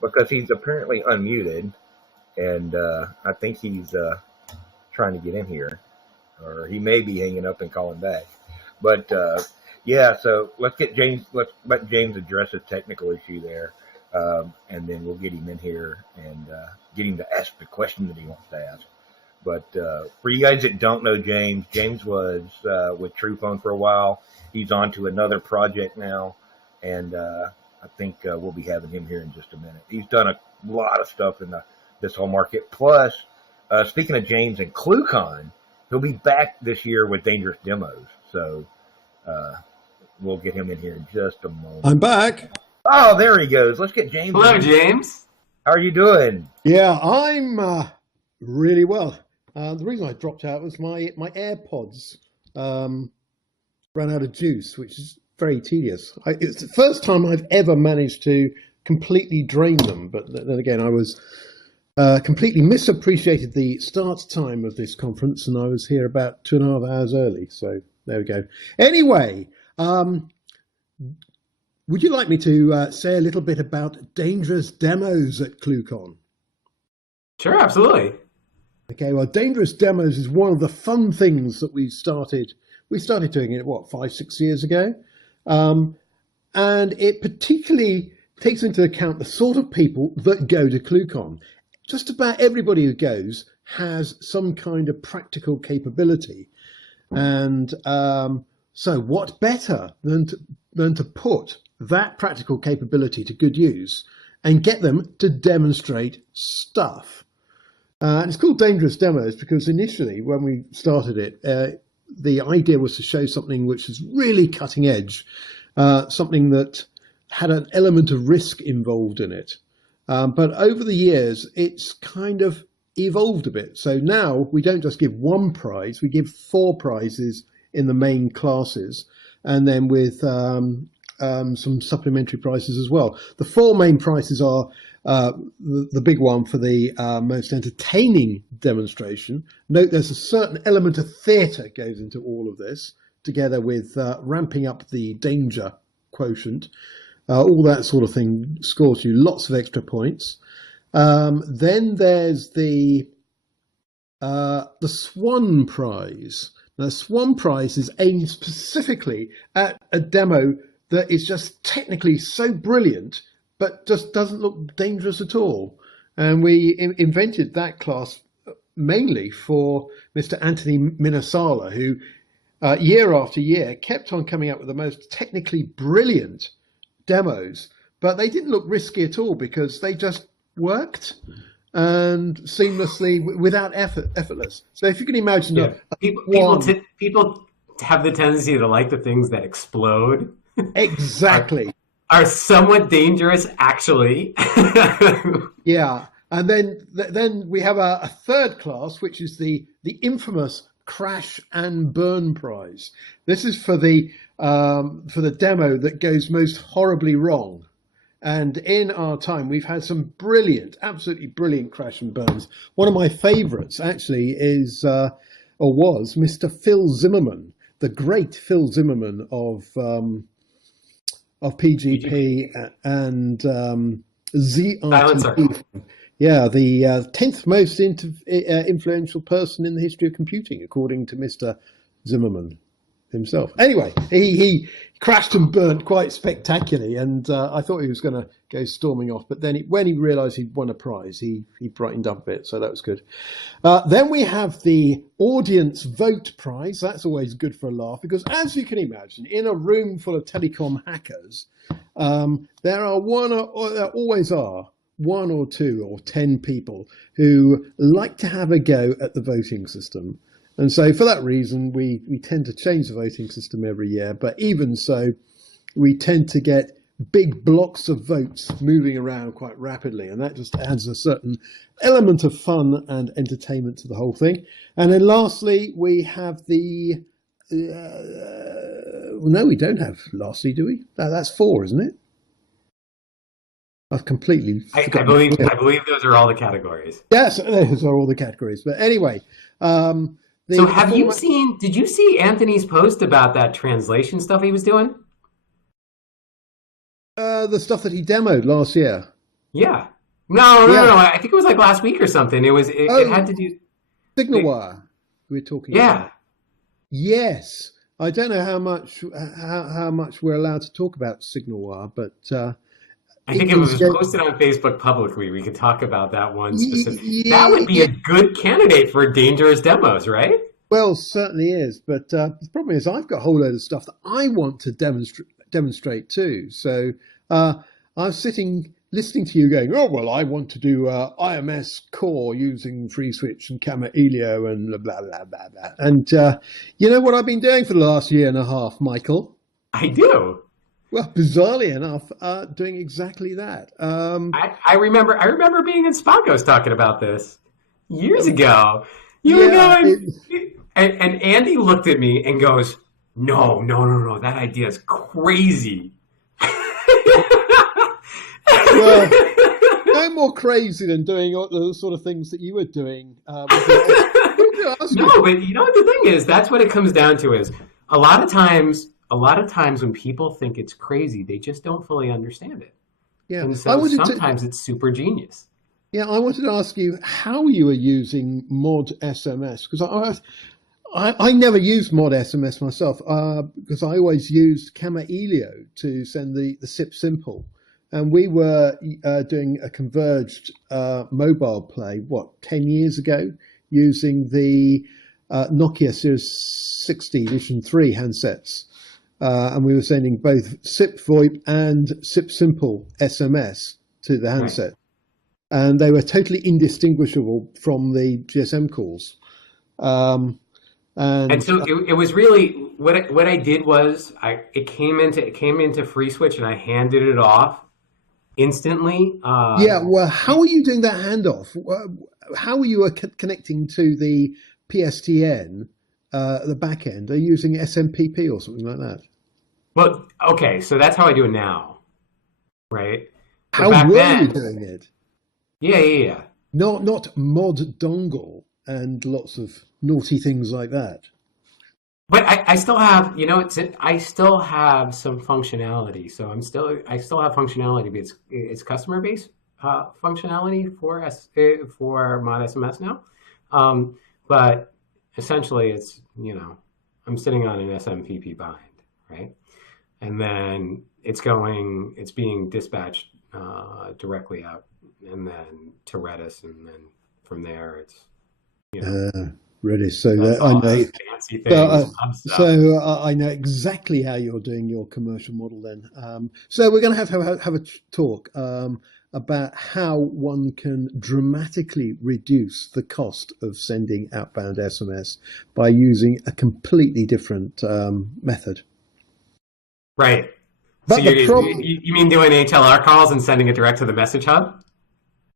Because he's apparently unmuted, and I think he's trying to get in here, or he may be hanging up and calling back. But yeah, so let's let James address a technical issue there, and then we'll get him in here and get him to ask the question that he wants to ask. But for you guys that don't know James was with TruePhone for a while. He's on to another project now, and I think we'll be having him here in just a minute. He's done a lot of stuff in this whole market. Plus, speaking of James and ClueCon, he'll be back this year with Dangerous Demos. So we'll get him in here in just a moment. I'm back. Oh, there he goes. Let's get James. Hello, James. How are you doing? Yeah, I'm really well. The reason I dropped out was my AirPods ran out of juice, which is very tedious. It's the first time I've ever managed to completely drain them, but then again, I was completely misappreciated the start time of this conference, and I was here about 2.5 hours early. So there we go. Anyway, would you like me to say a little bit about dangerous demos at ClueCon? Sure, absolutely. Okay, well, dangerous demos is one of the fun things that we started doing it, 5-6 years ago. And it particularly takes into account the sort of people that go to ClueCon. Just about everybody who goes has some kind of practical capability. And so what better than to put that practical capability to good use and get them to demonstrate stuff. And it's called Dangerous Demos because initially when we started it, the idea was to show something which is really cutting edge, something that had an element of risk involved in it. But over the years, it's kind of evolved a bit. So now we don't just give one prize, we give 4 prizes in the main classes, and then with some supplementary prizes as well. The 4 main prizes are the big one for the most entertaining demonstration. Note there's a certain element of theatre goes into all of this, together with ramping up the danger quotient. All that sort of thing scores you lots of extra points. Then there's the Swan Prize. Now, the Swan Prize is aimed specifically at a demo that is just technically so brilliant, but just doesn't look dangerous at all. And we invented that class mainly for Mr. Anthony Minasala, who year after year kept on coming up with the most technically brilliant demos, but they didn't look risky at all because they just worked and seamlessly without effortless. So if you can imagine, people have the tendency to like the things that explode. Exactly. Are somewhat dangerous, actually. Yeah, and then we have a third class, which is the infamous Crash and Burn Prize. This is for the demo that goes most horribly wrong. And in our time, we've had some brilliant, absolutely brilliant crash and burns. One of my favourites actually is, or was, Mr. Phil Zimmerman, the great Phil Zimmerman of PGP and ZRTP. Yeah, the 10th most influential person in the history of computing, according to Mr. Zimmerman himself. Anyway, he crashed and burnt quite spectacularly, and I thought he was going to go storming off, but then when he realised he'd won a prize, he brightened up a bit, so that was good. Then we have the Audience Vote Prize. That's always good for a laugh, because as you can imagine, in a room full of telecom hackers, there always are 1 or 2 or 10 people who like to have a go at the voting system. And so for that reason, we tend to change the voting system every year. But even so, we tend to get big blocks of votes moving around quite rapidly. And that just adds a certain element of fun and entertainment to the whole thing. And then lastly, we have the... no, we don't have lastly, do we? That's 4, isn't it? I've completely forgotten. I believe those are all the categories. Yes, those are all the categories. But anyway... so did you see Anthony's post about that translation stuff he was doing? The stuff that he demoed last year. Yeah. No. I think it was like last week or something. It had to do... SignalWire we're talking about. Yes. I don't know how much we're allowed to talk about SignalWire, but... I think if it was posted on Facebook publicly, we could talk about that one specific. That would be a good candidate for dangerous demos, right? Well, certainly is. But the problem is I've got a whole load of stuff that I want to demonstrate too. So I was listening to you going, oh, well, I want to do IMS core using FreeSwitch and Gamma Elio and blah, blah, blah, blah. And you know what I've been doing for the last year and a half, Michael? I do. Well, bizarrely enough, doing exactly that. I remember being in Spagos talking about this years ago. You were going, and Andy looked at me and goes, "No, that idea is crazy." Well, no more crazy than doing all the sort of things that you were doing. No, but you know what the thing is? That's what it comes down to. Is a lot of times when people think it's crazy, they just don't fully understand it. Yeah, and so sometimes it's super genius. Yeah, I wanted to ask you how you were using mod SMS, because I never used mod SMS myself, because I always used Gamma Elio to send the SIP simple. And we were doing a converged mobile play, 10 years ago, using the Nokia Series 60 Edition 3 handsets. And we were sending both SIP VoIP and SIP Simple SMS to the handset. Right. And they were totally indistinguishable from the GSM calls. And so it was really, what I did was, it came into FreeSwitch and I handed it off instantly. Well, how are you doing that handoff? How are you connecting to the PSTN, the back end? Are you using SMPP or something like that? Well, okay, so that's how I do it now, right? How were you doing it? Yeah. Not mod dongle and lots of naughty things like that. But I still have, I still have some functionality. So I still have functionality, but it's customer base functionality for mod SMS now. But essentially, it's I'm sitting on an SMPP bind, right? And then it's being dispatched directly out, and then to Redis, and then from there it's Redis. So I know fancy things. So I know exactly how you're doing your commercial model then. So we're going to have a talk about how one can dramatically reduce the cost of sending outbound SMS by using a completely different method. Right. But so you mean doing HLR calls and sending it direct to the message hub?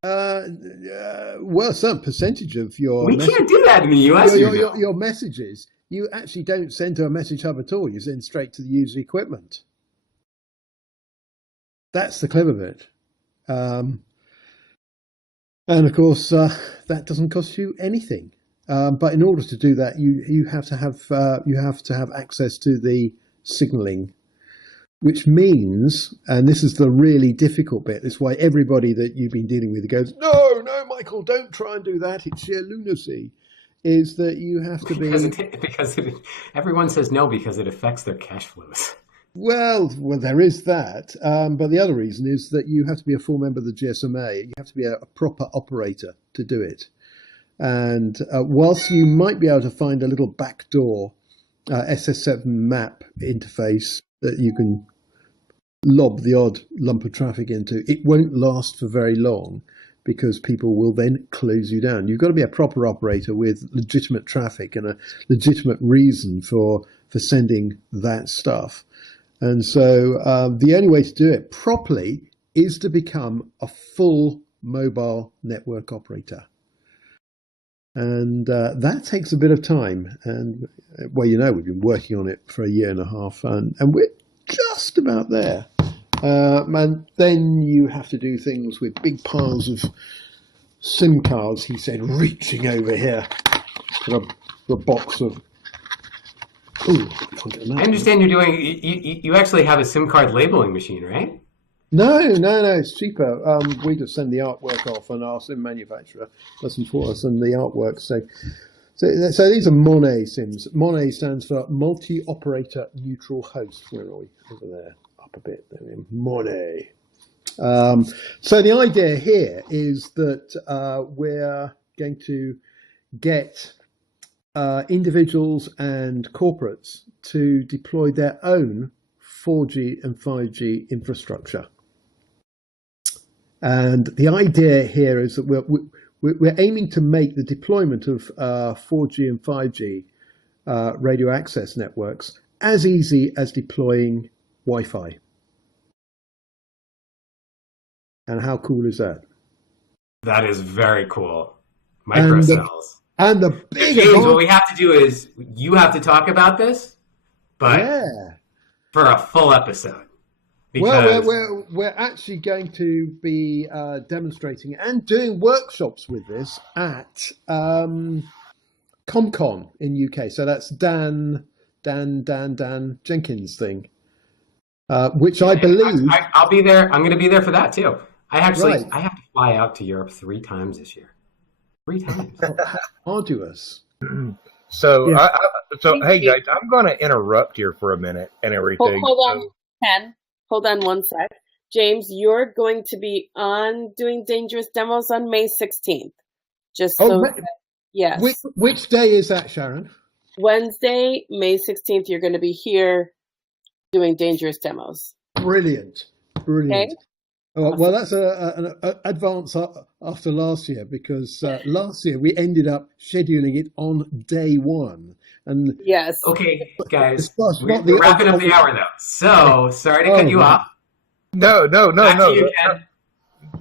Well, some percentage of your... We can't do that in the US. Your messages, you actually don't send to a message hub at all. You send straight to the user equipment. That's the clever bit. And of course, that doesn't cost you anything. But in order to do that, you have to have access to the signaling which means, and this is the really difficult bit, this is why everybody that you've been dealing with goes, no, Michael, don't try and do that. It's sheer lunacy. Is that you have to everyone says no because it affects their cash flows. Well, there is that. But the other reason is that you have to be a full member of the GSMA. You have to be a proper operator to do it. And whilst you might be able to find a little backdoor SS7 map interface that you can lob the odd lump of traffic into, it won't last for very long because people will then close you down. You've got to be a proper operator with legitimate traffic and a legitimate reason for sending that stuff. And so the only way to do it properly is to become a full mobile network operator. And that takes a bit of time. And, well, we've been working on it for a year and a half, and we're just about there. And then you have to do things with big piles of SIM cards, he said, reaching over here for a box of... Ooh, I understand you're doing... You actually have a SIM card labeling machine, right? No, it's cheaper. We just send the artwork off, and our SIM manufacturer does them for us, and the artwork. So these are Monet SIMs. Monet stands for Multi-Operator Neutral Host. Where are we? Over there. Up a bit. There we are. Monet. So the idea here is that we're going to get individuals and corporates to deploy their own 4G and 5G infrastructure. And the idea here is that we're aiming to make the deployment of 4G and 5G radio access networks as easy as deploying Wi-Fi. And how cool is that? That is very cool. Microcells. And the big James, what we have to do is you have to talk about this, but for a full episode. Because... Well, we're actually going to be demonstrating and doing workshops with this at ComCon in UK. So that's Dan Jenkins' thing, which I believe... I'll be there. I'm going to be there for that too. I have to fly out to Europe 3 times this year. 3 times. Arduous. So, hey guys, I'm going to interrupt here for a minute and everything. Hold on, Ken. Hold on one sec. James, you're going to be on doing dangerous demos on May 16th. Yes. Which day is that, Sharon? Wednesday, May 16th. You're going to be here doing dangerous demos. Brilliant. Okay? Well, that's an advance after last year, because last year we ended up scheduling it on day 1. And yes. Okay, guys, we're wrapping up the hour though. So sorry to cut you off. No. You, Ken.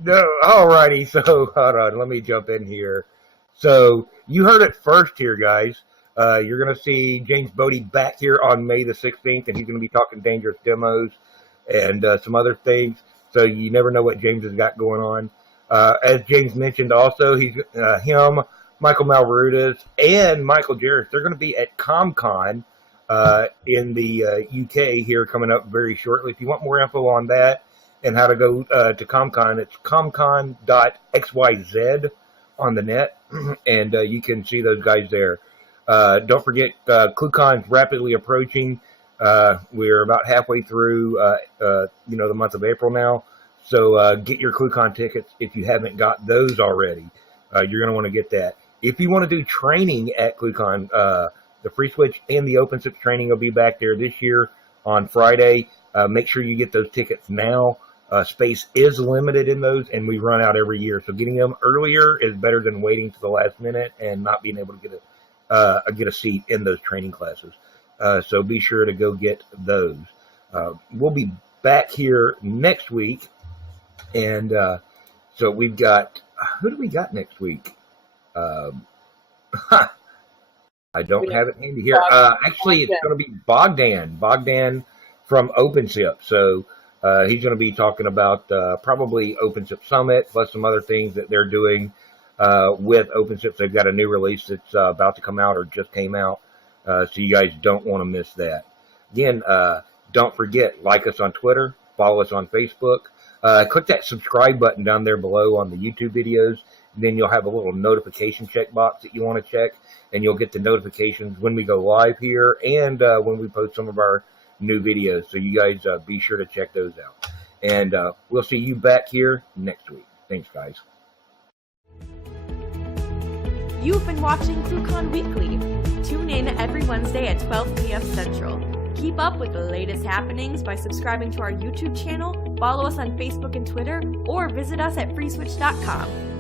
No. Alrighty. So hold on. Let me jump in here. So you heard it first here, guys. You're going to see James Bodie back here on May the 16th, and he's going to be talking dangerous demos and some other things. So you never know what James has got going on. As James mentioned, also him, Michael Mavroudis, and Michael Jarrett, they're going to be at ComCon in the UK here coming up very shortly. If you want more info on that and how to go to ComCon, it's comcon.xyz on the net, and you can see those guys there. Don't forget, ClueCon's rapidly approaching. We're about halfway through, the month of April now. So get your ClueCon tickets if you haven't got those already. You're going to want to get that. If you want to do training at ClueCon, the Free Switch and the OpenSIP training will be back there this year on Friday. Make sure you get those tickets now. Space is limited in those, and we run out every year. So getting them earlier is better than waiting to the last minute and not being able to get a seat in those training classes. So be sure to go get those. We'll be back here next week. And so we've got, who do we got next week? I don't have it handy here. Actually, it's going to be Bogdan from OpenSIP. So he's going to be talking about probably OpenSIP Summit, plus some other things that they're doing with OpenSIP. They've got a new release that's about to come out or just came out. So you guys don't want to miss that. Again, don't forget, like us on Twitter, follow us on Facebook. Click that subscribe button down there below on the YouTube videos. And then you'll have a little notification checkbox that you want to check, and you'll get the notifications when we go live here and when we post some of our new videos. So you guys be sure to check those out. And we'll see you back here next week. Thanks, guys. You've been watching ClueCon Weekly. Tune in every Wednesday at 12 p.m. Central. Keep up with the latest happenings by subscribing to our YouTube channel, follow us on Facebook and Twitter, or visit us at freeswitch.com.